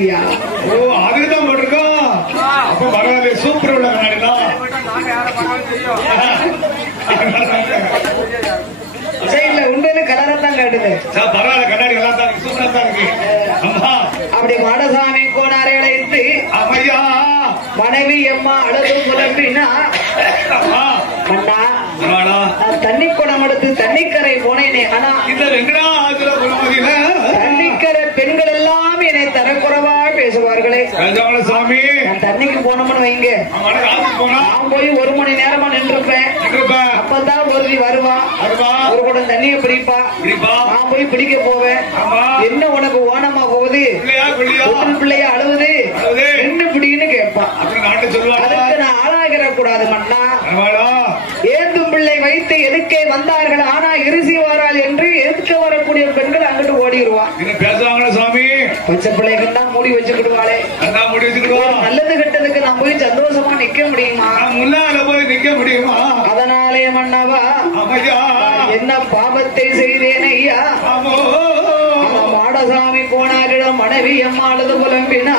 கண்ணாடியா? ஓ அதுதான் போட்டிருக்கோம். அப்ப பரவாயில்ல, சூப்பர் உள்ள கண்ணாடி தான். இல்ல உண்மையில கலரா தான் காட்டுது. பரவாயில்ல, கண்ணாடி நல்லா தான் இருக்கு, சூப்பரா தான் இருக்கு. அப்படி மாடசாமி கோனாரை அழைத்து ஐயா மனைவி அம்மா அழகு புலம்பினா அண்ணா தண்ணி குடம் எடுத்து தண்ணிக்கரை போனேனே. ஆனா இந்த வெங்கடாஜல குலமதியில தண்ணிக்கரை பெண்கள் எல்லாம் என்னை தரக்குறைவா பேசுவார்களே. சாமி நான் தண்ணிக்கு போனோம்னு வைங்க, நான் போய் 1 மணி நேரமா நின்றுப்பேன். அப்பதான் ஒருத்தி வருவா, ஒரு குடம் தண்ணியை பிடிப்பா, நான் போய் பிடிக்க போவேன். என்ன உனக்கு ஓனமா போகுது, பிள்ளைய அழுவுது, என்ன பிடின்னு கேட்பான். அதுக்கு நான் ஆளாகிற கூடாது மன்னா. ஏந்தும் பிள்ளை வைத்து எதுக்கே வந்தார்கள், ஆனா இறுதி வாரால் என்று எதுக்க வரக்கூடிய பெண்கள் அங்கிட்டு ஓடிடுவான். பேசுவாங்களா சாமி? பச்சை பிள்ளைகள் தான் மூடி வச்சுக்கிடுவாளே. நல்லது கெட்டதுக்கு நான் போய் சந்தோஷமா நிக்க முடியுமா? முன்னால போய் நிக்க முடியுமா? அதனாலே மன்னவா என்ன பாவத்தை செய்தேன் ஐயா. மாடசாமி கோனாரிடம் மனைவி அம்மாளது புலம்பினா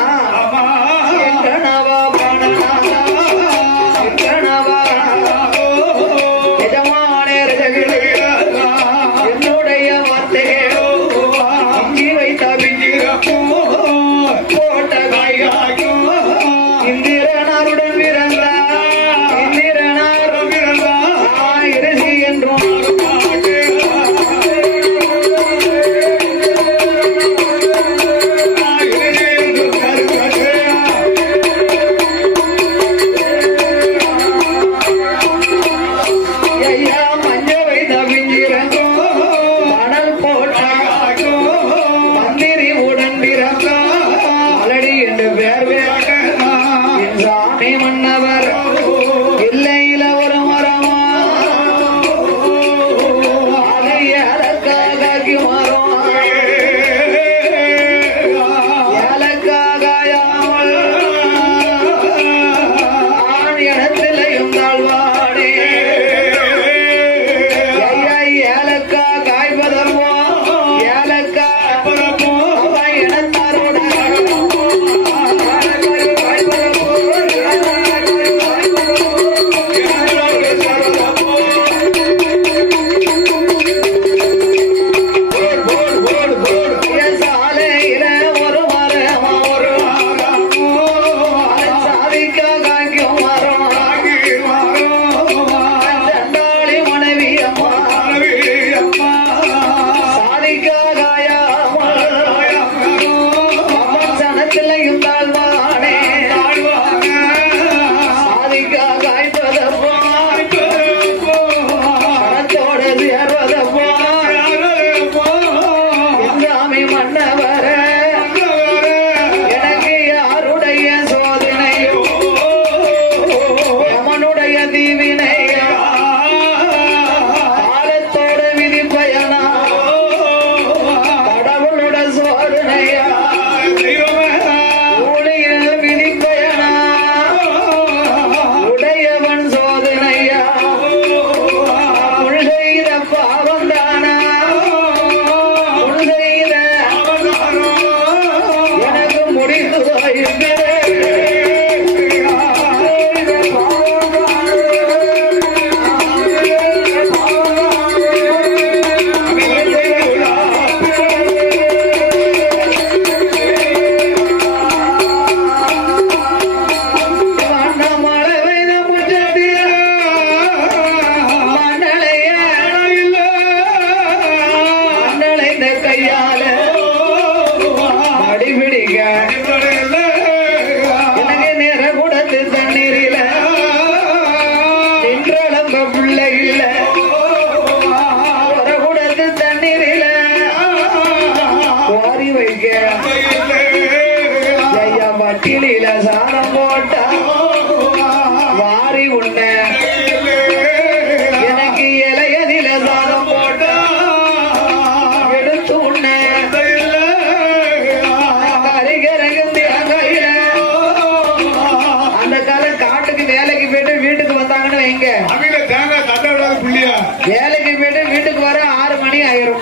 வேலைக்கு போயிட்டு வீட்டுக்கு வர 6 மணி ஆயிரும்.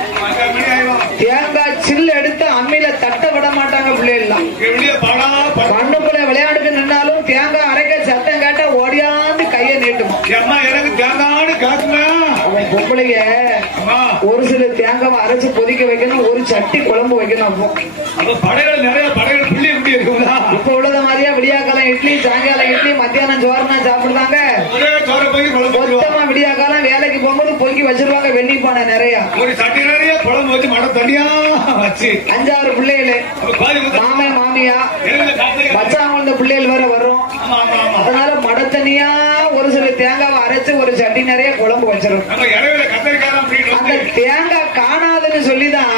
தேங்காய் சில்லு எடுத்து அம்மியில தட்ட விட மாட்டாங்க பிள்ளைலாம். தேங்காவை அரைச்சு கொதிக்க வைக்கணும், ஒரு சட்டி குழம்பு வைக்கணும். அப்போ படைகள் நிறைய படைகள் புள்ளி எப்படி இருக்குங்களா? இப்ப உள்ளத மாதிரியா விடியாக்காலம் இட்லி, சாயங்காலம் இட்லி, மத்தியானம் சோறுனா சாப்பிடுறாங்க. மொத்தமா விடியாக்காலம் வேலைக்கு போகும்போது பொங்கி வச்சிருவாங்க வெண்ணிப்பானை நிறைய. ஒரு சட்டி நிறைய குழம்பு வச்சு மழை தனியா வச்சு 5-6 பிள்ளைகளு, மாமன் மாமியா, மச்சான் குழந்தை பிள்ளைகள் வேற வரும். அதனால மட தனியா ஒரு சில தேங்காவை அரைச்சு ஒரு சட்டி நிறைய குழம்பு வச்சிரும். அந்த தேங்காய் காணாதுன்னு சொல்லிதான்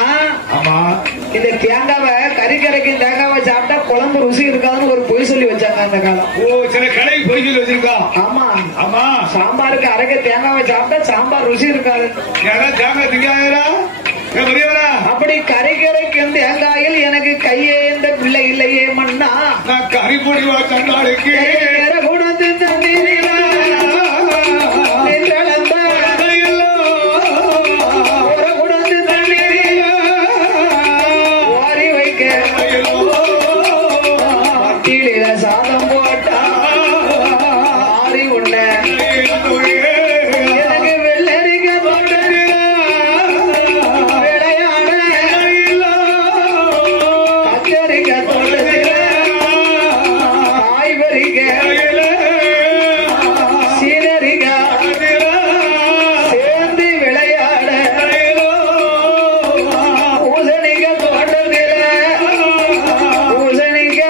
இந்த தேங்காவை கறிக்கரைக்கும் தேங்காவை சாப்பிட்டா குழம்பு ருசி இருக்காதுன்னு ஒரு பொய் சொல்லி வச்சாங்க அந்த காலம். சில கடை பொய் சொல்லி வச்சிருக்கா. ஆமா ஆமா, சாம்பாருக்கு அரைக்க தேங்காவை சாப்பிட்டா சாம்பார் ருசி இருக்காது. தேங்காய் திங்காயரா அப்படி கறிக்கரைக்கும் தேங்காயில் எனக்கு கையேந்த பிள்ளை இல்லையே மண்ணா, கறிப்பொடி வாய்க்கு குணத்து தண்ணீரில சாதம் போட்டா ஆறி உள்ள எனக்கு வெள்ளரிக்க விளையாட கத்தரிக்க தோட்டத்தில் காய்கறிக்க சீனரிக்க சேர்ந்து விளையாட பூசணிக்க தோட்டத்தில் பூசணிக்க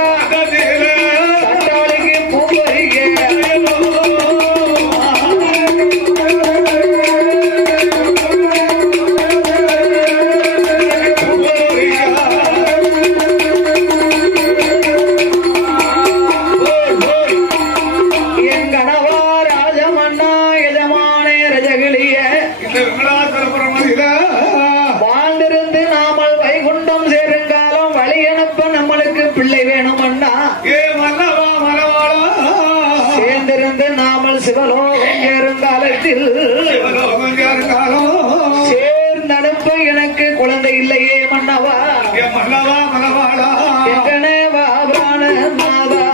வாழ்ந்திருந்து நாமல் வைகுண்டம் சேருங்காலம் வழி அனுப்ப நம்மளுக்கு பிள்ளை வேணுமண்ணா, சேர்ந்திருந்து நாமல் சிவலோகம் சேருங்காலத்தில் சேர்ந்தனுப்ப எனக்கு குழந்தை இல்லையே மன்னவா, எங்கனே வா பிராணநாதா,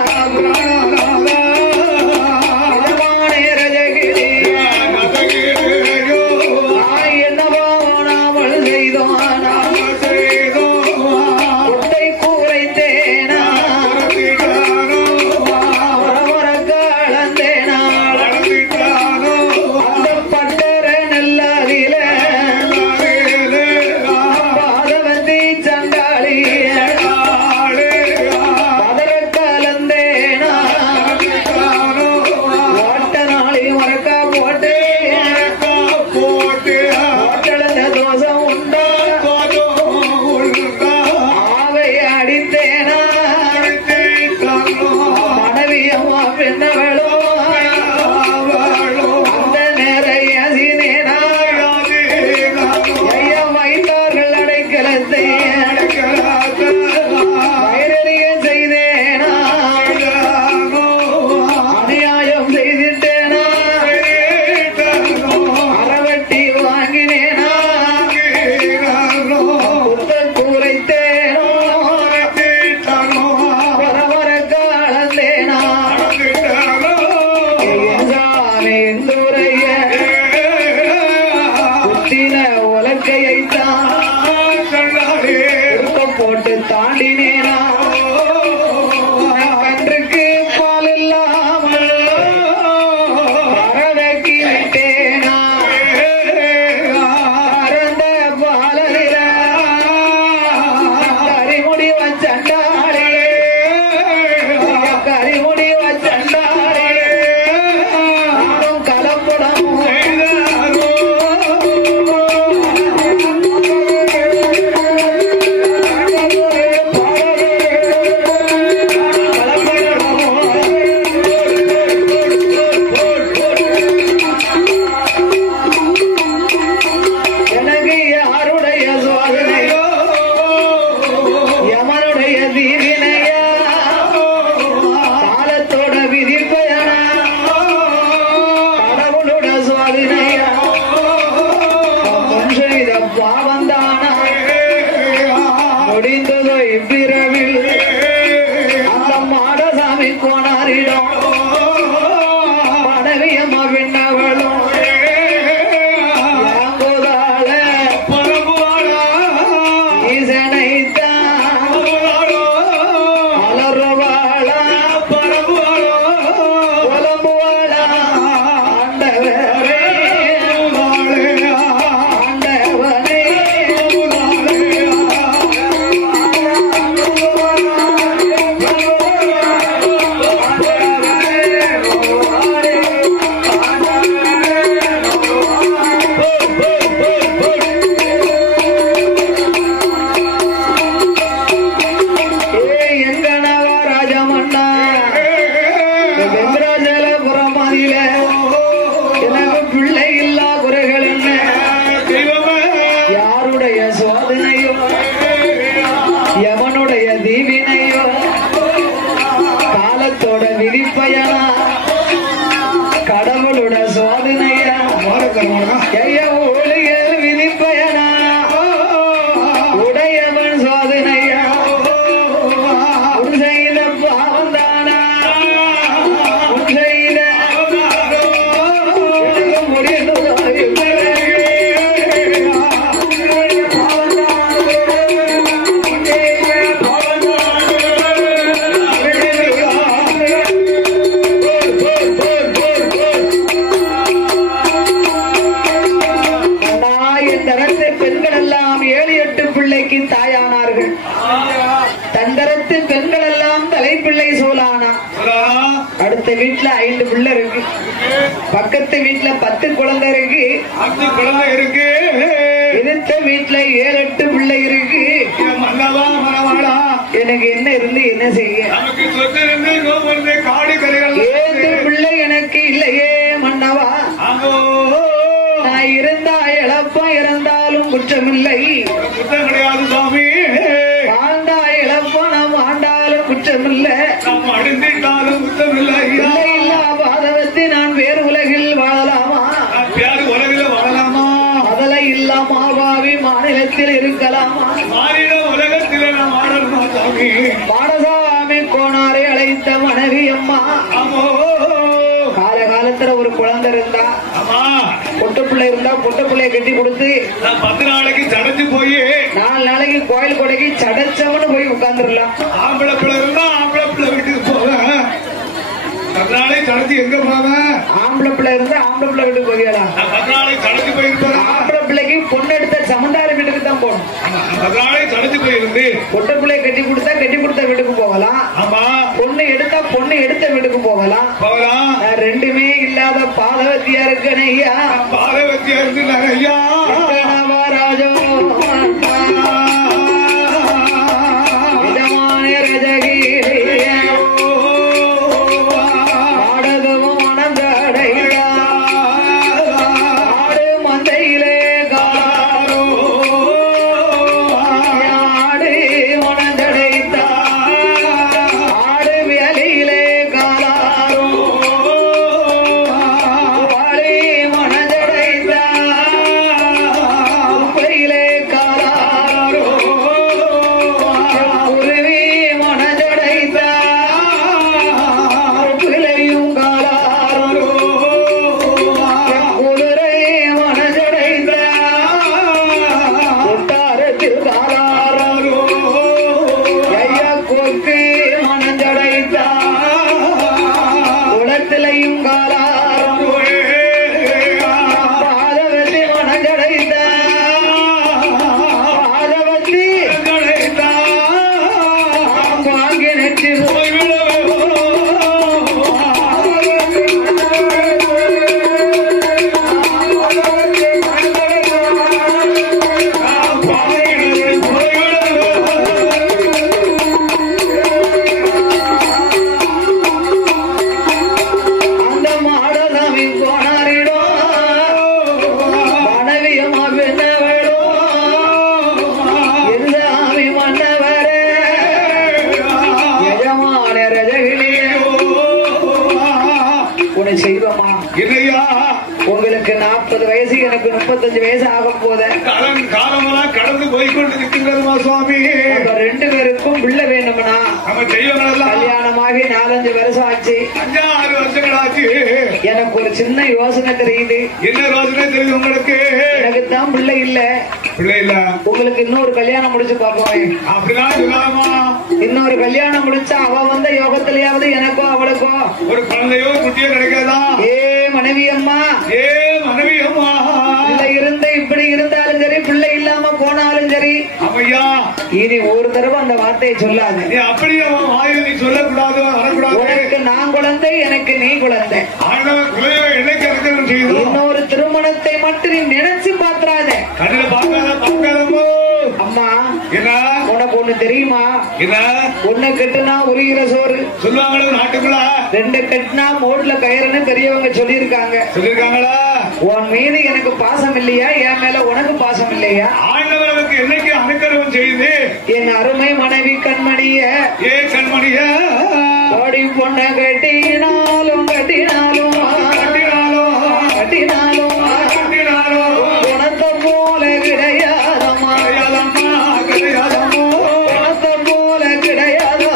போட்டு தாண்டினேனா கன்றுக்கு பால் இல்லாமல் பறவைக்கு விட்டேனா அறந்த பாலில கரிமுடி வச்சண்டாளே கரிமுடி வச்சண்டாளே நானும் கலப்படம் முடிந்ததோ இவ்விரவில் அந்த மாடசாமி கோணாரிடம் மனைவியம்மா விண்ணவளும் தந்தரத்து பெண்கள் எல்லாம் தலைப்பிள்ளை சோலானா. அடுத்த வீட்டுல 5 பிள்ளை இருக்கு, பக்கத்து வீட்டுல 10 குழந்தை இருக்கு, எதிர்த்த வீட்டுல 7-8 பிள்ளை இருக்கு. எனக்கு என்ன இருந்து என்ன செய்ய? ஏது பிள்ளை எனக்கு இல்லையே மன்னவா. நான் இருந்தா இழப்பா, இறந்தாலும் குற்றமில்லை. கிடையாது சுவாமி. வாழ்ந்தா இழப்பா, நாம் ஆண்டாலும் குற்றமில்லை. அடைந்தாலும் குற்றமில்லை. இல்லா பாதவத்தை நான் வேறு உலகில் வாழலாமா? வேறு உலகில் வாழலாமா? அதலை இல்லாமா பாவி மாநிலத்தில் இருக்கலாமா? மாநில உலகத்தில் நாம் வாழலாமா சுவாமி? மாடசாமி கோனாரை அழைத்த மனைவி அம்மா. காலகாலத்துல ஒரு குழந்தை இருந்தா, பொட்ட பிள்ளை இருந்தா பொட்ட பிள்ளைய கட்டி கொடுத்து 10 நாளைக்கு சடைஞ்சு போய் 4 நாளைக்கு கோயில் கொடைக்கு சடைச்சவனு போய் உட்கார்ந்துடலாம். ஆம்பளை பிள்ளை இருந்தா ஆம்பளை பிள்ளை வீட்டுக்கு போவேன். 10 நாளைக்கு சடைஞ்சு எங்க போவேன்? ஆம்பளை பிள்ளை இருந்தா ஆம்பளை பிள்ளை வீட்டுக்கு போகலாம். 10 நாளைக்கு சடைஞ்சு போயிருப்பேன். ஆம்பளை பிள்ளைக்கு பொண்ணு எடுத்த சமந்தார வீட்டுக்கு தான் போகணும். 10 நாளைக்கு சடைஞ்சு போயிருந்து பொட்ட பிள்ளைய கட்டி கொடுத்தா கட்டி கொடுத்த வீட்டுக்கு போகலாம். ஆமா. பொண்ணு எடுத்தா பொண்ணு எடுத்த வீட்டுக்கு போகலாம். நான் ரெண்டுமே இல்லாத பாதவத்தியா இருக்கேன் ஐயா. பாதவத்தியா இருக்கு ஐயா. ராஜோ உங்களுக்கு 40 வயசு, எனக்கு 35 வயசு ஆகும் போது காலமெல்லாம் கடந்து போய்கொண்டு இருக்கின்றதுமா சுவாமி. 2 பேருக்கும் பிள்ளை வேணும்னா கல்யாணமாகி 4-5 வருஷம் ஆச்சு, 5-6 வருஷங்கள் ஆச்சு. எனக்கு ஒரு சின்ன யோசனை தெரியுது. என்ன யோசனை தெரியுது உங்களுக்கு? எனக்கு தான் பிள்ளை இல்ல. பிள்ளை இல்ல, உங்களுக்கு இன்னொரு கல்யாணம் முடிச்சு பார்ப்போம். அப்படிலாம் சொல்லாமா? இன்னொரு கல்யாணம் முடிச்சா அவ வந்த யோகத்திலேயாவது எனக்கோ அவளுக்கோ ஒரு குழந்தையோ குட்டியோ கிடைக்காதா? ஏ மனைவி அம்மா, ஏ மனைவி அம்மா, பிள்ளை இருந்து இப்படி இருந்தாலும் சரி, பிள்ளை இல்லாம போனாலும் சரி, ஐயா இனி ஒரு தடவை அந்த வார்த்தையை சொல்லாது. அப்படியே வாயில் நீ சொல்லக்கூடாது, வரக்கூடாது. உனக்கு நான் குழந்தை, எனக்கு நீ குழந்தை. இன்னொரு திருமணத்தை மட்டும் நீ நினைச்சு பாத்துறாத. அம்மா, உனக்கு ஒண்ணு தெரியுமா? ஒண்ணு கட்டுனா உரிகிற சோறு சொல்லுவாங்களா நாட்டுக்குள்ள? 2 கட்டுனா மோட்ல கயிறுன்னு பெரியவங்க சொல்லிருக்காங்களா? உன் மீது எனக்கு பாசம் இல்லையா? என் மேல உனக்கு பாசம் இல்லையா? ஆண்டவருக்கு என்னைக்கு அனுக்கிரகம் செய்து என் அருமை மனைவி கண்மணிய, ஏ கண்மணிய, ஓடி பொண்ண கட்டினாலும் கட்டினாலும் கட்டினாலும் கட்டினாலும் குணத்தை போல கிடையாதம்மா, கிடையாதம்மா, குணத்தை போல கிடையாதம்மா,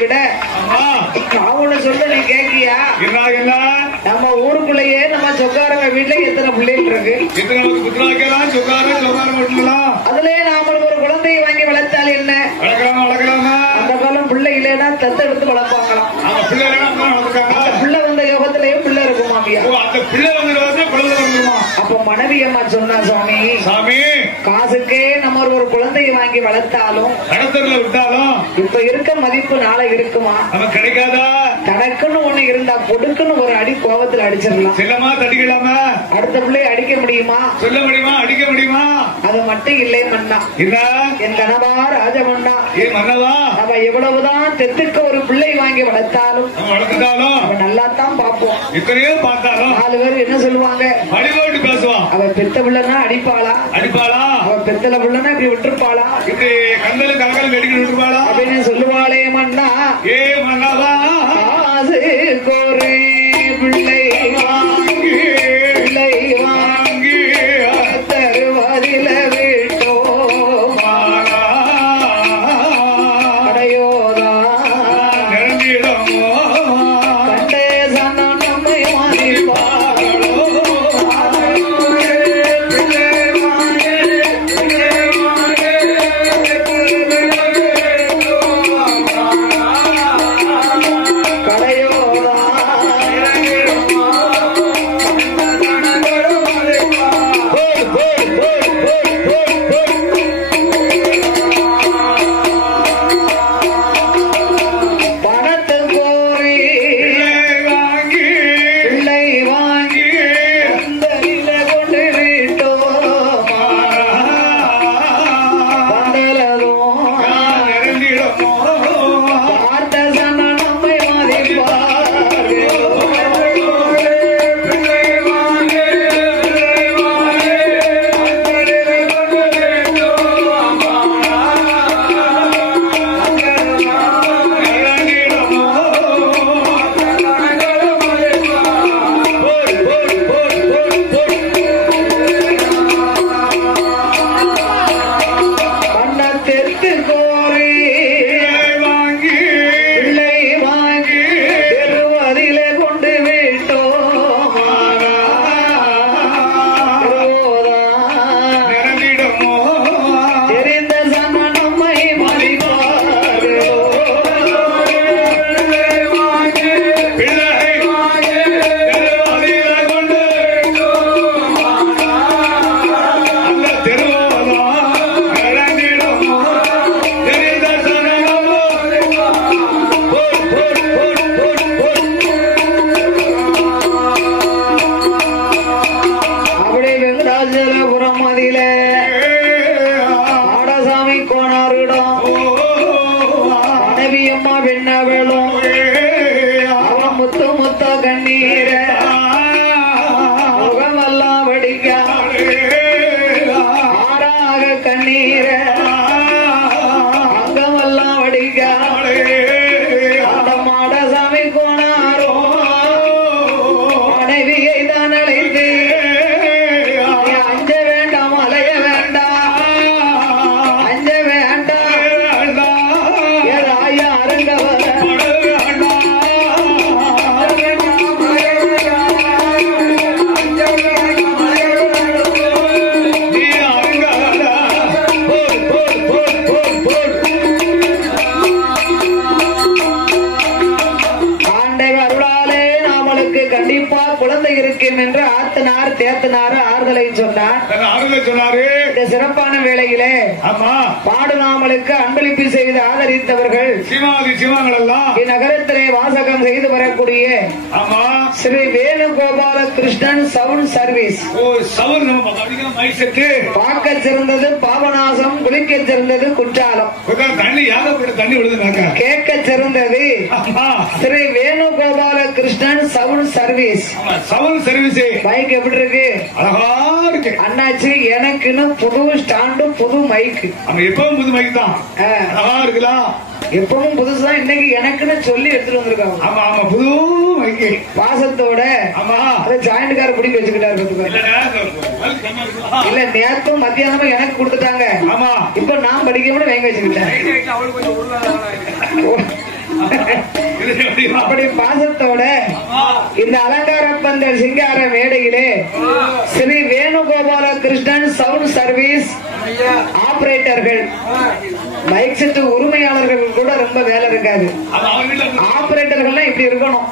விட அவனு சொல்ல நீ கேக்கியா? நம்ம ஊருக்குள்ளேயே நம்ம சொக்காரங்க வீட்டுல எத்தனை பிள்ளைகள் இருக்கு? அதுலயே நாமளுக்கு ஒரு குழந்தையை வாங்கி வளர்த்தால் என்ன? அந்த காலம் பிள்ளை இல்லைன்னா தத்து எடுத்து வளர்ப்பாங்களாம். பிள்ளை வந்த யோகத்திலேயே பிள்ளை இருக்கும் மாமியா. அப்ப மனைவி அம்மா சொன்னா, சுவாமி காசுக்கே நம்ம ஒரு குழந்தையை வாங்கி வளர்த்தாலும் விட்டாலும் இப்ப இருக்க மதிப்பு நாளை இருக்குமா? கிடைக்காதா? தனக்குன்னு ஒண்ணு இருந்தா பொடுக்குன்னு ஒரு அடி கோபத்துல அடிச்சிடலாம். செல்லமா தடிக்கலாமா? அடுத்த பிள்ளையை அடிக்க முடியுமா? சொல்ல முடியுமா? அடிக்க முடியுமா? அது மட்டும் இல்லை மன்னா. என் கணவா ராஜமன்னா, மன்னவா நம்ம எவ்வளவுதான் தெத்துக்க ஒரு பிள்ளை வாங்கி வளர்த்தாலும் அவன் நல்லாத்தான் பார்ப்போம். எத்தனையோ பார்த்தாலும் 4 பேர் என்ன சொல்லுவாங்க? அடிவோட்டு பேசுவான். அவ பெத்த பிள்ளைனா அடிப்பாளா? அவ பெத்தல பிள்ளைனா இப்படி விட்டுருப்பாளா? இப்படி கந்தல கலகல வெடிக்க விட்டுருப்பாளா அப்படின்னு சொல்லுவாளே மன்னா. ஏ மன்னவா ஆசை கோரி பிள்ளை வாங்கி தருவதில விட்டோ அடையோதா கண்டே சன நம்மை மாறிப்பாளோ சிறப்பான வேளையிலே பாடுநாமலுக்கு அன்பளிப்பு செய்து ஆதரித்தவர்கள் இந்நகரத்திலே வாசகம் செய்து வரக்கூடிய ஸ்ரீ வேணுகோபால கிருஷ்ணன் சவுண்ட் சர்வீஸ். பார்க்க சிறந்தது பாபநாசம், குளிக்க சிறந்தது குற்றாலம், கேட்க சிறந்தது Shri Venugopala Krishnan sound service. Bike எப்படி இருக்கு? அண்ணாச்சி எனக்குன்னு புது ஸ்டாண்டு, புது மைக்கு. எப்பவும் புது மைக் தான் இருக்கலாம், எப்பவும் புதுசா. இன்னைக்கு எனக்குன்னு சொல்லி எடுத்துட்டு வந்திருக்காங்க. ஆமா ஆமா, புது மைக்கு பாசத்தோட. ஆமா, ஜாயிண்ட் கார பிடிக்க வச்சுக்கிட்டாரு. இல்ல நேத்தும் மத்தியானமும் எனக்கு கொடுத்துட்டாங்க. ஆமா, இப்ப நான் படிக்க கூட வாங்கி வச்சுக்கிட்டேன். அப்படி பாசத்தோட இந்த அலங்கார பந்தல் சிங்கார மேடையிலே ஸ்ரீ வேணுகோபால கிருஷ்ணன் சவுண்ட் சர்வீஸ் ஆபரேட்டர்கள் மைக் செட் உரிமையாளர்கள் கூட ரொம்ப வேலை இருக்காது. ஆபரேட்டர்கள் இப்படி இருக்கணும்.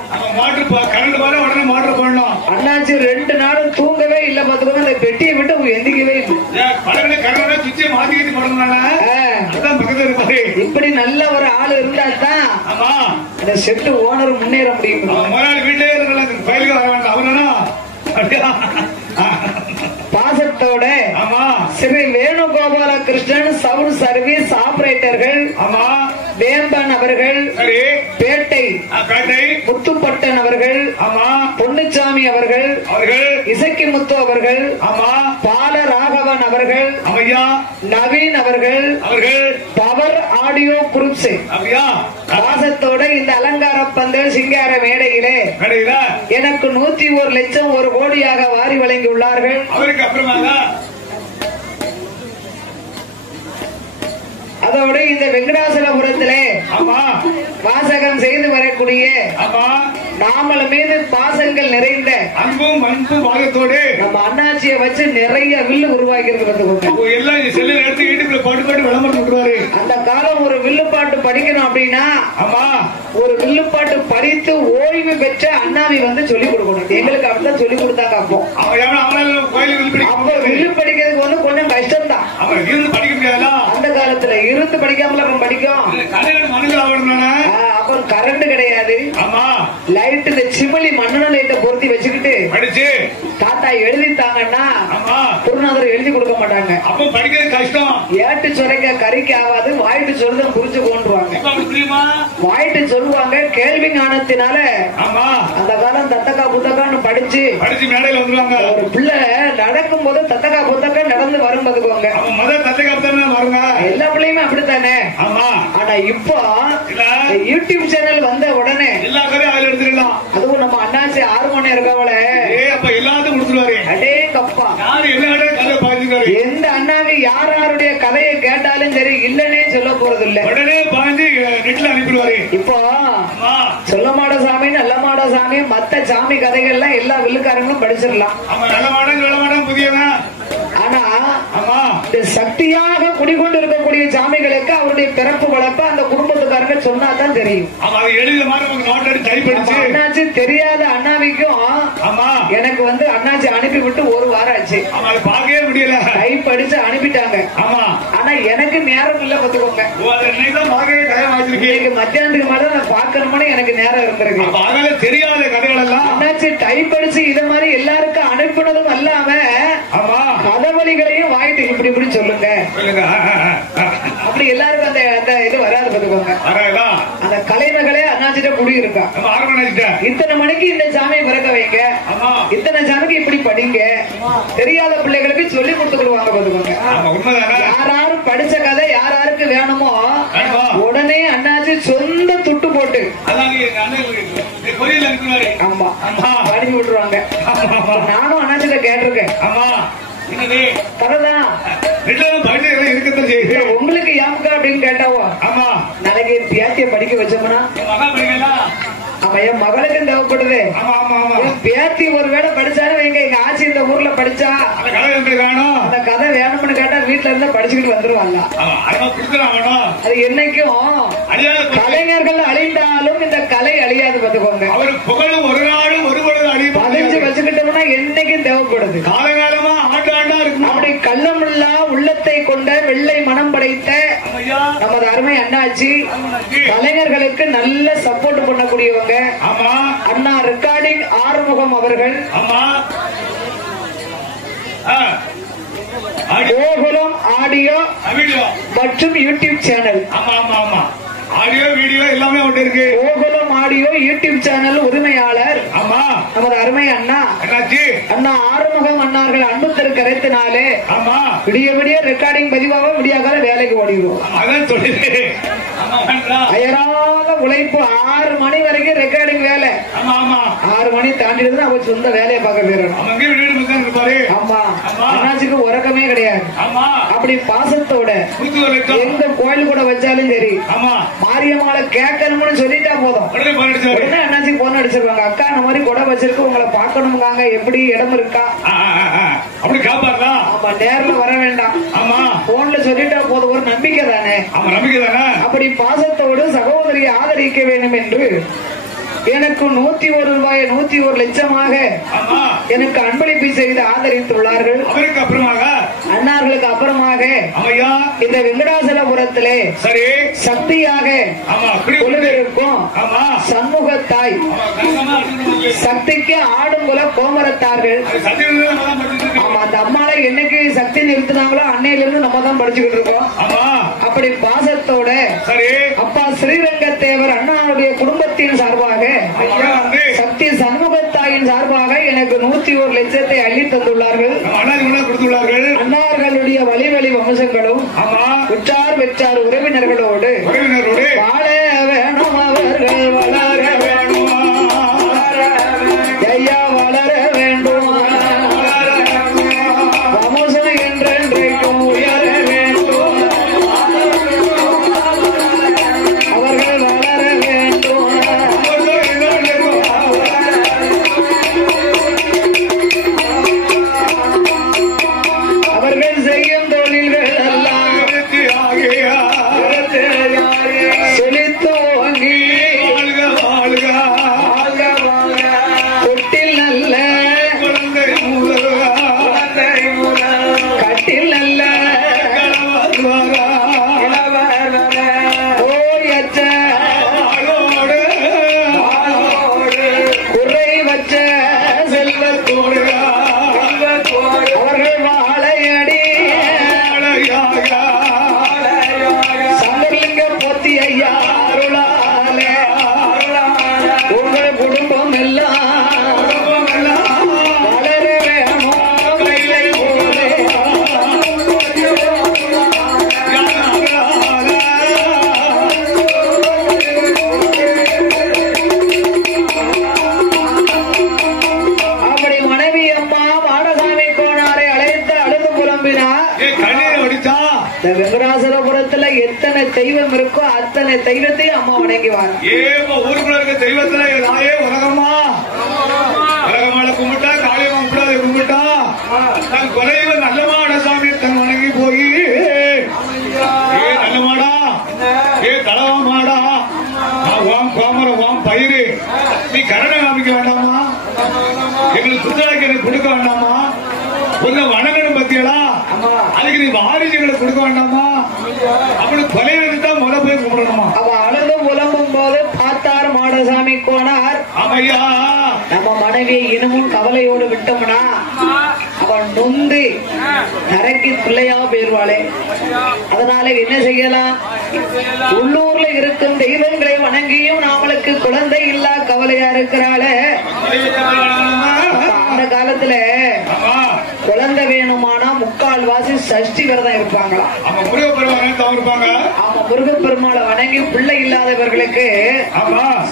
அண்ணாச்சி 2 நாளும் தூங்கவே இல்ல. பாத்துக்கோங்க, அந்த பெட்டியை விட்டு எந்திக்கவே இல்லை. இப்படி நல்ல ஒரு ஆள் இருந்தா தான் அந்த செட்டு ஓனர் முன்னேற முடியும். பாசத்தோட ஸ்ரீ வேணுகோபால கிருஷ்ணன் சவுண்ட் சர்வீஸ் ஆபரேட்டர்கள் வேம்பன் அவர்கள், பேட்டை முத்துப்பட்டன் அவர்கள், பொன்னுச்சாமி அவர்கள், இசக்கி முத்து அவர்கள், பால ராகவன் அவர்கள், நவீன் அவர்கள், பவர் ஆடியோ குரூப்ஸ் பாசத்தோட இந்த அலங்கார பந்தல் சிங்கார மேடையிலே எனக்கு 101 லட்சம் 1 கோடியாக வாரி வழங்கியுள்ளார்கள். அதோடு இந்த வெங்கடாசலபுரத்திலே வாசகம் செய்து வரக்கூடிய நாமல் மீது பாசங்கள் நிறைந்த அன்பும் அன்பு பாகத்தோடு நம்ம அண்ணாச்சியை வச்சு நிறைய வில்லு உருவாக்கி இருக்கிறது. அந்த காலம் ஒரு வில்லுப்பாட்டு படிக்கணும் அப்படின்னா ஒரு வில்லுப்பாட்டு படித்து ஓய்வு பெற்ற அண்ணாவை வந்து சொல்லிக் கொடுக்கணும். எங்களுக்கு அப்படிதான் சொல்லிக் கொடுத்தாங்க. அப்போ வில்லு படிக்கிறதுக்கு வந்து கொஞ்சம் கஷ்டம் தான். அந்த காலத்துல இருந்து படிக்காமல படிக்கும். அப்புறம் கரண்ட் கிடையாது. லைட் இந்த சிமிலி மண்ணெண்ண லைட்டை பொருத்தி வச்சுக்கிட்டு தாத்தா எழுதித்தாங்கன்னா குருநாதர் எழுதி கொடுக்க மாட்டாங்க. அப்ப படிக்கிறது கஷ்டம். ஏட்டு சொரைக்க கறிக்கு ஆகாது, வாயிட்டு சொல்றத புரிஞ்சு கொண்டுருவாங்க. வாயிட்டு சொல்லுவாங்க கேள்வி ஞானத்தினால. அந்த காலம் தத்தக்கா புத்தகான்னு படிச்சு மேடையில் வந்துருவாங்க. ஒரு பிள்ளை நடக்கும் போது தத்தக்கா புத்தகா நடந்து வரும் பார்த்துக்குவாங்க. எல்லா பிள்ளையுமே அப்படித்தானே. ஆனா இப்போ யூடியூப் சேனல் வந்த உடனே எல்லா கதையும் அதுல எடுத்துக்கலாம். அதுவும் நம்ம அண்ணாச்சி 6 மணி இருக்கவள எல்லாத்தையும் கொடுத்துருவாரு. அடே கப்பா, எந்த அண்ணாவி யார் யாருடைய கதையை கேட்டாலும் சரி இல்லன்னே சொல்ல போறது இல்ல, உடனே பாய்ந்து நெட்ல அனுப்பிடுவாரு. இப்போ சொல்ல மாட சாமி நல்ல மாட சாமி மத்த சாமி கதைகள்லாம் எல்லா வில்லுக்காரங்களும் படிச்சிடலாம். நல்ல மாடம் நல்ல மாடம் புதியவன். ஆனா இந்த சக்தியாக குடிகொண்டு இருக்கக்கூடிய சாமிகளுக்கு அவருடைய பிறப்பு வளர்ப்பு அந்த குடும்பத்துக்காரங்க சொன்னாதான் தெரியும். அண்ணாச்சி தெரியாத அண்ணாவிக்கும் எனக்கு வந்து அண்ணாச்சி அனுப்பி விட்டு 1 வாரம் ஆச்சு. பார்க்கவே முடியல. டைப் அடிச்சு அனுப்பிட்டாங்க. ஆனா எனக்கு நேரம் இல்ல பாத்துக்கோங்க. மத்தியானத்துக்கு மேல நான் பாக்கணும்னு எனக்கு நேரம் இருந்திருக்கு. தெரியாத கதைகள் எல்லாம் அண்ணாச்சி டைப் அடிச்சு இத மாதிரி எல்லாருக்கும் அனுப்பினதும் அல்லாம கதவழிகளையும் வாயிட்டு இப்படி இப்படி சொல்லுங்க அப்படி எல்லாருக்கும் அந்த இது வராது பாத்துக்கோங்க. அந்த கலைமகளே அண்ணாச்சிட்ட குடி இருக்கா. இத்தனை மணிக்கு இந்த சாமியை பிறக்க வைங்க, இத்தனை சாமிக்கு இப்படி படிங்க, தெரியாத பிள்ளைகளுக்கு சொல்லி கொடுத்துருவாங்க பாத்துக்கோங்க. யாரும் படிச்ச கதை யாருக்கு வேணுமோ உடனே அண்ணாச்சி சொந்த துட்டு போட்டு ஆமா அனுப்பி விட்டுருவாங்க. நானும் அண்ணாச்சிட்ட கேட்டிருக்கேன். உங்களுக்கு யாமுக்கா அப்படின்னு கேட்டாவோ நாளைக்கு பேத்திய படிக்க வச்சோம்னா ஆமா என் மகளுக்கு தேவைப்படுது. பேத்தி ஒரு வேளை படிச்சாலும் வைங்க, எங்க ஆட்சி இந்த ஊர்ல படிச்சா அந்த கதை வேணும்னு கேட்டா வீட்டுல இருந்தா படிச்சுக்கிட்டு வந்துருவாங்க. அது என்னைக்கும் கலைஞர்கள் அழிந்தாலும் இந்த கலை அழியாது பாத்துக்கோங்க. பதிஞ்சு வச்சுக்கிட்டோம்னா என்னைக்கும் தேவைப்படுது. காலகாலமா ஆண்டாண்டா இருக்கும். அப்படி கள்ளமில்லா உள்ளத்தை கொண்ட வெள்ளை மனம் படைத்த நமது அருமை அண்ணாச்சி கலைஞர்களுக்கு நல்ல சப்போர்ட் பண்ணக்கூடியவங்க. அண்ணா ரெக்கார்டிங் ஆறுமுகம் அவர்கள், கோகுலம் ஆடியோ மற்றும் யூடியூப் சேனல். ஆடியோ வீடியோ எல்லாமே ஒன்று இருக்கு. கோகுலம் ஆடியோ யூடியூப் சேனல் உரிமையாளர் நமது அருமை அண்ணா அண்ணா ஆறுமுகம் அண்ணார்கள் அன்பு திருக்கரைத்தினாலே விடிய விடிய ரெக்கார்டிங் பதிவாக விடியாக்கால வேலைக்கு ஓடிடுவோம். அதான் சொல்லி அயராத உழைப்பு 6 மணி வரைக்கும் ரெக்கார்டிங் வேலை. 6 மணி தாண்டிடுது அவ சொந்த வேலையை பார்க்க போயிடணும். ஆமா, அண்ணாச்சிக்கு உறக்கமே கிடையாது. அப்படி பாசத்தோட எந்த கோயில் கூட வச்சாலும் சரி, மாரியம்மாளை கேட்கணும்னு சொல்லிட்டா போதும், உடனே அண்ணாச்சிக்கு போன் அடிச்சிருவாங்க. அக்கா இந்த மாதிரி கொடை வச்சிருக்கு, உங்களை பார்க்கணும்காங்க, எப்படி இடம் இருக்கா? அப்படி காப்பாடுறா. ஆமா, நேர்ல வர வேண்டாம். ஆமா, போன்ல சொல்லிட்டா போதும், ஒரு நம்பிக்கை தானே. நம்பிக்கை தானே. அப்படி பாசத்தோடு சகோதரியை ஆதரிக்க வேண்டும் என்று எனக்கு 101 ரூபாய் 101 லட்சமாக எனக்கு அன்பளிப்பு செய்து ஆதரித்துள்ளார்கள். அன்னார்களுக்கு அப்புறமாக இந்த வெங்கடாசலபுரத்திலே சக்தியாக குழுவிருக்கும் சண்முகத்தாய், சக்திக்கு ஆடுங்குல கோமரத்தார்கள். ஆமா, அந்த அம்மாவை என்னைக்கு சக்தி நிறுத்தினாங்களோ அன்னையிலிருந்து நம்ம தான் படிச்சுக்கிட்டு இருக்கோம். அப்படி பாசத்தோட அப்பா ஸ்ரீரங்கத்தேவர் அண்ணாவுடைய குடும்பத்தின் சார்பாக, சக்தி சண்முகத்தாயின் சார்பாக எனக்கு 101 லட்சத்தை அள்ளி தந்துள்ளார்கள். அன்னார்களுடைய வழிவழி வம்சங்களும் உற்றார் பெற்றார் உறவினர்களோடு வாழ வேணும், அவர்கள் வளர வேணும், ஐயா வளர வேண்டும், வம்சம் என்றென்றைக்கும் உயர வேண்டும், அவர்கள் வளர வேண்டும். அவர்கள் செய்யும் தொழில்கள் எல்லாம் செழித்து ஓங்கி தொட்டில் நல்ல கட்டில் நல்ல ஓயற்ற குறை வச்ச செல்வத்தோடு அவர்கள் வாழையடி சங்கரலிங்க போத்தி ஐயா அருளாலே உங்கள் குடும்பம் எல்லாம் வளர வேணும், கைலை போலே. அப்படி மனைவி அம்மா மாடசாமி கோனாரை அழைத்து அழுது புலம்பினார். இந்த வெங்கடாசலபுரத்துல எத்தனை தெய்வம் இருக்கோ அத்தனை தெய்வத்தையும் அம்மா வணங்கிவார். ஊருக்குள்ள இருக்க தெய்வத்துல நாயே உலகமா உலகமால கும்பிட்டா, காளியம்மா கும்பிடாத கும்பிட்டா, நான் கொலையில நல்லமாட சாமி தன் வணங்கி போய், ஏ நல்லமாடா, ஏ தலவா மாடா, வாம் கோமர வாம் பயிறு, நீ கருணை காமிக்க வேண்டாமா, எங்களுக்கு சுத்தலாக்கு எனக்கு கொடுக்க வேண்டாமா, உங்க வணங்கணும் பத்தியலா, அதுக்கு நீ வாரிசுகளை கொடுக்க வேண்டாமா, அப்படி கொலையில தான் முத போய் கும்பிடணுமா. அவ அழுது புலம்பும் போது பார்த்தார் மாடசாமி கோனார். ஆமையா, நம்ம மனைவியை இன்னமும் கவலையோடு விட்டோம்னா அவன் நொந்து நரைக்கு பிள்ளையா போயிருவாளே. அதனால என்ன செய்யலாம்? உள்ளூர்ல இருக்கும் தெய்வங்களை வணங்கியும் நாமளுக்கு குழந்தை இல்லா கவலையா இருக்கிறாளே. அந்த காலத்துல குழந்தை வேணுமானா முக்கால்வாசி சஷ்டி விரதம் இருப்பாங்களா. ஆமா, முருகப்பெருமாளை வணங்கி பிள்ளை இல்லாதவர்களுக்கு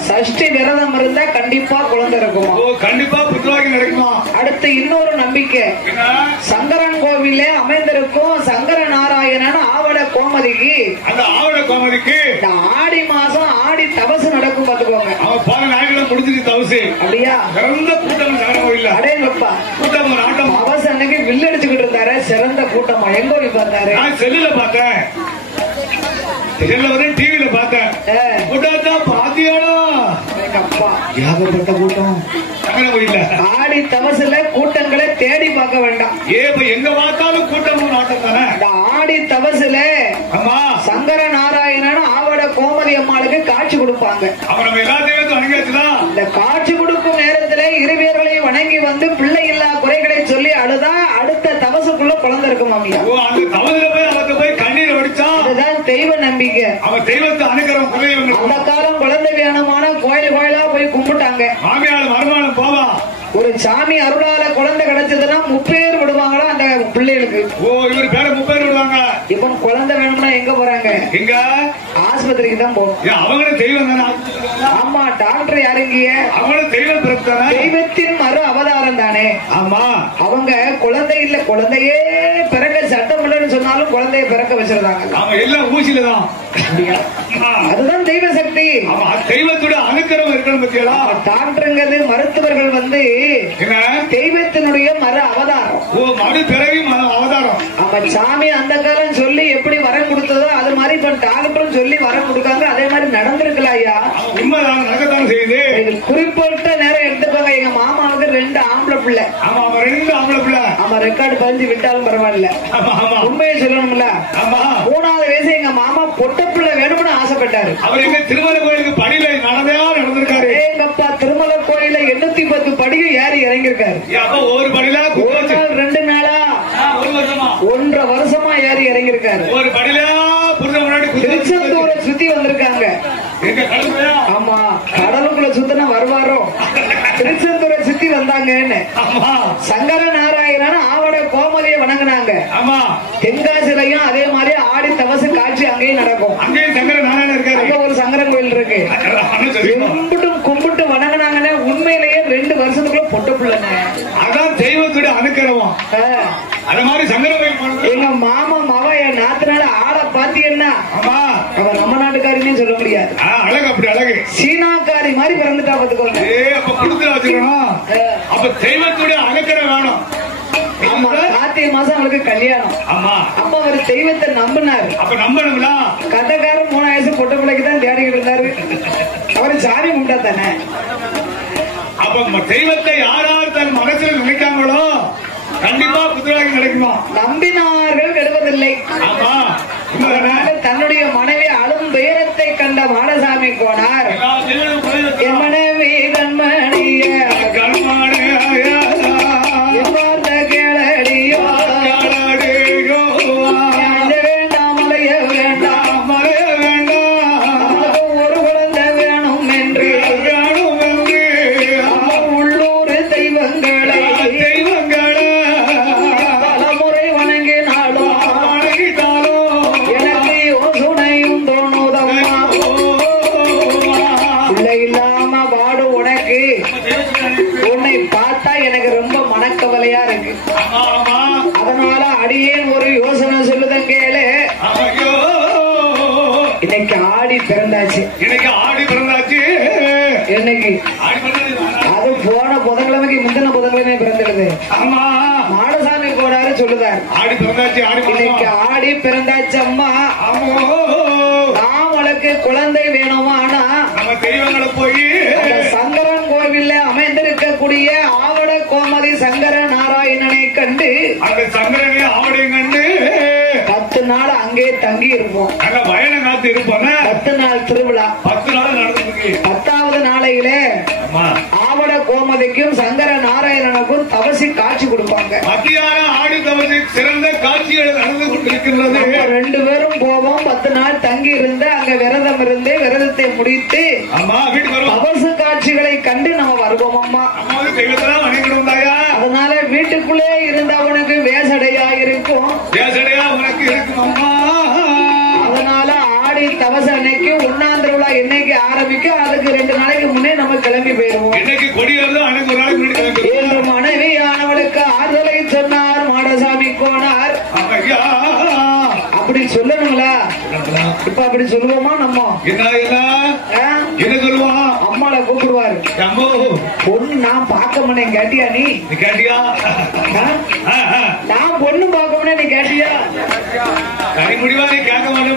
சஷ்டி விரதம் இருந்தா கண்டிப்பா குழந்தை இருக்கும், கண்டிப்பா புத்திரவாகி நடக்குமா. அடுத்து இன்னொரு நம்பிக்கை, சங்கரன் கோவிலே அமைந்திருக்கும் சங்கர நாராயணன் ஆவட கோமதிக்கு, அந்த ஆவட கோமதிக்கு இந்த ஆடி மாசம் ஆடி தபசு நடக்கும் பாத்துக்கோங்க. அவன் பல நாய்களும் முடிஞ்சிட்டு தவசு. அப்படியா? சிறந்த கூட்டம் சங்கர கோயில்ல. அடேங்கப்பா, கூட்டம் நாட்டம் தபசு அன்னைக்கு வில்லு அடிச்சுக்கிட்டு இருந்தாரு. சிறந்த கூட்டமா. எங்க போய் பார்த்தாரு? நான் செல்லுல பார்த்தேன், டிவியில பார்த்தேன். கூட்டம் பாத்தியாடா, ஏகப்பட்ட கூட்டம் சங்கர கோயில்ல. ஆடி தவசுல கூட்டங்களை தேடி பார்க்க வேண்டாம். எங்க பார்த்தாலும் கூட்டம் நாட்டம் தானே. இந்த ஆடி தவசுல சங்கர நாராயணன் ஆவட கோமதி அம்மாளுக்கு காட்சி கொடுப்பாங்க. அவங்க எல்லாத்தையும் வணங்கியாச்சுதான். இந்த காட்சி கொடுக்கும் நேரத்திலே இருவேர்களையும் வணங்கி வந்து பிள்ளை இல்லா குறைகளை சொல்லி அழுதா அடுத்த தவசுக்குள்ள குழந்தை இருக்கும். மாமியா, அந்த தவசுல போய் அவருக்கு போய் கண்ணீர் வடிச்சா அதுதான் தெய்வ நம்பிக்கை. அவன் தெய்வத்தை அணுகிறவன் குறையவங்க. அந்த காலம் குழந்தை வேணுமான கோயில் கோயிலா போய் கும்பிட்டாங்க. மாமியார் மருமானம் போவா. ஒரு சாமி அருளால குழந்தை கிடைச்சதுன்னா 30 பேர் விடுவாங்களா அந்த பிள்ளைகளுக்கு. இவர் பேர 30 பேர் விடுவாங்க. இப்ப குழந்தை வேணும்னா எங்க போறாங்க? எங்க ஆஸ்பத்திரிக்கு தான் போகும். அவங்களும் தெய்வம் தானே? ஆமா, டாக்டர் யாருங்க? அவங்களும் தெய்வம் பிறந்தானே, தெய்வத்தின் மறு அவதாரம் தானே. ஆமா, அவங்க குழந்தை இல்ல, குழந்தையே பிறக்க சட்டம் இல்லைன்னு சொன்னாலும் குழந்தைய பிறக்க வச்சிருந்தாங்க. அவங்க எல்லாம் ஊசியில தான். அதுதான் தெய்வ சக்தி. தெய்வத்தோட அனுக்கிரகம் இருக்கணும் பத்தியா? டாக்டருங்கிறது மருத்துவர்கள் வந்து தெய்வத்தினுடைய மறு அவதாரம். மறு பிறவி அவதாரம். ஆமா, சாமி அந்த காலம் சொல்லி எப்படி வரம் கொடுத்ததோ அது மாதிரி இப்ப டாக்டரும் சொல்லி வரம் கொடுக்காங்க. அதே மாதிரி நடந்திருக்கலாம் ஐயா. உண்மைதான், நடக்கத்தான் செய்யுது. குறிப்பிட்ட நேரம் எடுத்துக்கோங்க. எங்க மாமாவுக்கு 2 ஆம்பளை பிள்ளை. ஆமா, 2 ஆம்பளை பிள்ளை. ஆமா, ரெக்கார்டு பதிஞ்சு விட்டாலும் பரவாயில்ல. உண்மையை சொல்லணும்ல. 3வது வயசு எங்க மாமா பொட்ட பிள்ளை வேணும்னு ஆசைப்பட்டாரு. அவர் எங்க திருமலை கோயிலுக்கு படியில நடந்திருக்காரு. எங்கப்பா திருமலை கோயில 810 படியும் ஏறி இறங்கிருக்காரு. ஒரு படியில 2 நாளா 1.5 வருஷமா ஏறி இறங்கிருக்காரு. ஒரு படியில திருச்செந்தூரை சுத்தி வந்திருக்காங்க. ஆமா, கடலுக்குள்ள சுத்தினா வருவாரோ. திருச்செந்தூரை சுத்தி வந்தாங்கன்னு சங்கர நாராயணன் ஆவட கோமதியை வணங்கினாங்க. ஆமா, தென்காசிலையும் அதே மாதிரி ஆடி தவசு காட்சி அங்கேயும் நடக்கும். அங்கேயும் சங்கர நாராயணன் இருக்காரு. அங்க ஒரு சங்கரன் கோயில் இருக்கு. கும்பிட்டு வணங்கினாங்கன்னா உண்மையிலேயே 2 வருஷத்துக்குள்ள பொட்ட பிள்ளைங்க. அதான் தெய்வத்துடைய அனுக்கிரகம். அது மாதிரி சங்கர கோயில் எங்க மாமா மவ என் நாத்தினால ஆளை பாத்தீங்கன்னா அவ நம்ம நாட்டுக்காரின்னு சொல்ல முடியாது. அழகு, அப்படி அழகு. சீனாக்காரி மாதிரி பிறந்துட்டா பாத்துக்கோங்க. அப்ப தெய்வத்துடைய அனுக்கிரகம் வேணும். ஆமா, கார்த்திகை மாசம் அவருக்கு கல்யாணம். ஆமா, அப்ப அவர் தெய்வத்தை நம்பினாரு. அப்ப நம்பணுங்களா? கதைக்காரன் 3 வயசு பொட்ட பிள்ளைக்கு தான் தேடிக்கிட்டு இருந்தாரு. அவரு சாமி கும்பிட்டா தானே. அப்ப தெய்வத்தை யாரார் தன் மனசில் நினைக்காங்களோ கண்டிப்பா புத்திராகி கிடைக்குமா? நம்பினார்கள் கெடுவதில்லை. ஆமா, தன்னுடைய மனைவி அழும் துயரத்தை கண்ட மாடசாமி போனார். என் மனைவி கண்மணிய அது போன புதன்கிழமைக்கு முந்தின புதன்கிழமை பிறந்திருது. மாடசாமி போனாரு சொல்லுதார். இன்னைக்கு ஆடி பிறந்தாச்சு அம்மா. நாமளுக்கு குழந்தை வேணுமா? ஆனா தெய்வங்களை போய் சங்கரன் கோவில்ல அமைந்திருக்கக்கூடிய ஆவட கோமதி சங்கர நாராயணனை கண்டு அந்த சங்கரனை ஆவடையும் கண்டு 10 நாள் அங்கே தங்கி இருப்போம். வயன காத்து இருப்போம். 10 நாள் திருவிழா. 10 நாள் நடந்திருக்கு. 10வது நாளையிலே ஆவட கோமதிக்கும் சங்கர நாராயணனுக்கும் தவசி காட்சி கொடுப்பாங்க. மத்தியான ஆடி தவசி சிறந்த காட்சிகள் நடந்து கொண்டிருக்கிறது. 2 பேரும் போவோம். 10 நாள் தங்கி இருந்து அங்க விரதம் இருந்து விரதத்தை முடித்து தவசு காட்சிகளை கண்டு நம்ம வருவோம். அம்மா அதனால வீட்டுக்குள்ளே இருந்தவனுக்கு வேசடையா இருக்கும். அதனால ஆடி தவச அன்னைக்கு 1ஆம் திருவிழா என்னைக்கு ஆரம்பிக்கும் அதுக்கு 2 நாளைக்கு முன்னே நம்ம கிளம்பி போயிருவோம். என்று மனைவியானவளுக்கு ஆறுதலை சொன்னார் மாடசாமி கோனார். அப்படி சொல்லணுங்களா? இப்ப அப்படி சொல்லுவோமா? நம்ம என்ன சொல்லுவோம்? அம்மாவை கூப்பிடுவாரு. பொண்ணு நான் பார்க்க மாட்டேன் கேட்டியா? நீ கேட்டியா? நான் பொண்ணு பார்க்க மாட்டேன் நீ கேட்டியா? முடிவா நீ கேட்க மாட்டேன்.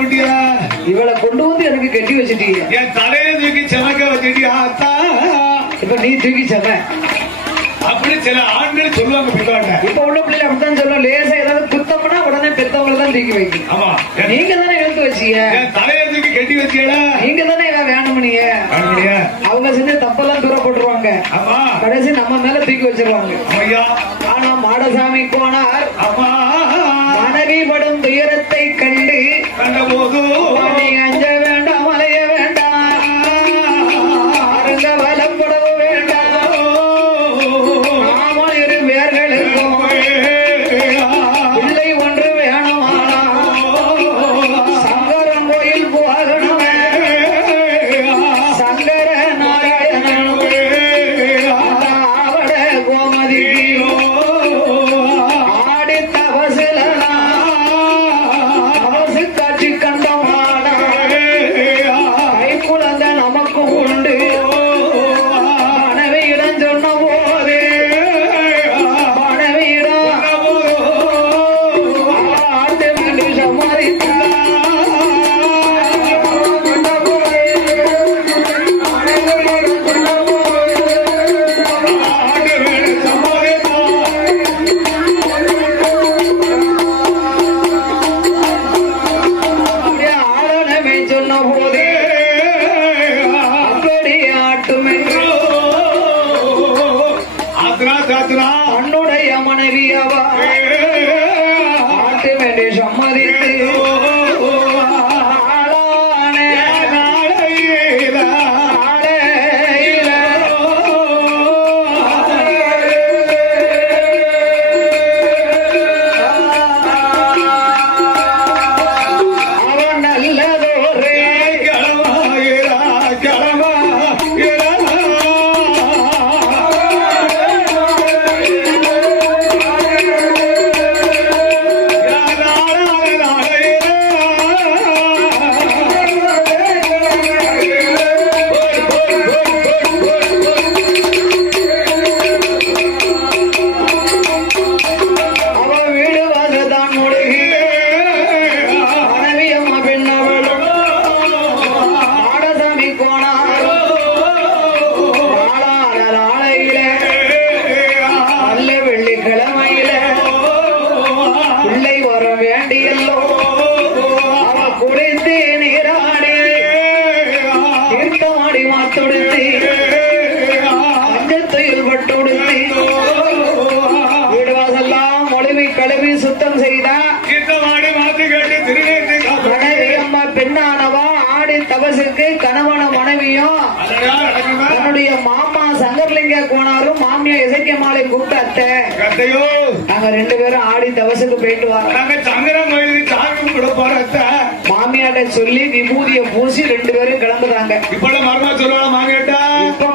இவளை கொண்டு வந்து எனக்கு கட்டி வச்சுட்டீங்க. என் தலையை தூக்கி செமக்க வச்சுட்டியா? இப்ப நீ தூக்கி செம அப்படி சில ஆண்கள் சொல்லுவாங்க. இப்ப உள்ள பிள்ளைங்க அப்படித்தான் சொல்லுவோம். லேசா ஏதாவது குத்தம்னா உடனே பெத்தவங்களை தான் தூக்கி வைக்கும். ஆமா, நீங்க தானே எடுத்து வச்சீங்க. தலையை தூக்கி கட்டி வச்சீங்களா? நீங்க தானே வேணும்னீங்க. அவங்க செஞ்ச தப்பெல்லாம் தூர போட்டுருவாங்க. கடைசி நம்ம மேல தூக்கி வச்சிருவாங்க. ஆனா மாடசாமி போனார். மனைவி படும் துயரத்தை கண்டு கண்டபோது நீங்க அஞ்ச வேண்டாம், அலைய வேண்டாம், அருங்க வலப்படவ வேண்டாம். நாம 2 பேர்களுக்கும் பிள்ளை ஒன்று வேணுமானா மனைவியவா ஆட்டு வேண்டிய சம்மதித்து சுத்தம் செய்தா மனைவி அம்மா பெண்ணானவா ஆடி தபசுக்கு கணவன மனைவியும் தன்னுடைய மாமா சங்கர்லிங்க கோனாரும் மாமியா இசைக்கமாலை கூப்பிட்டு அத்தை நாங்க 2 பேரும் ஆடி தபசுக்கு போயிட்டு வரோம் மாமியாட்ட சொல்லி விபூதிய பூசி 2 பேரும் கிளம்புறாங்க. இப்ப மர்மா சொல்லுவாங்க மாமியாட்டா இப்ப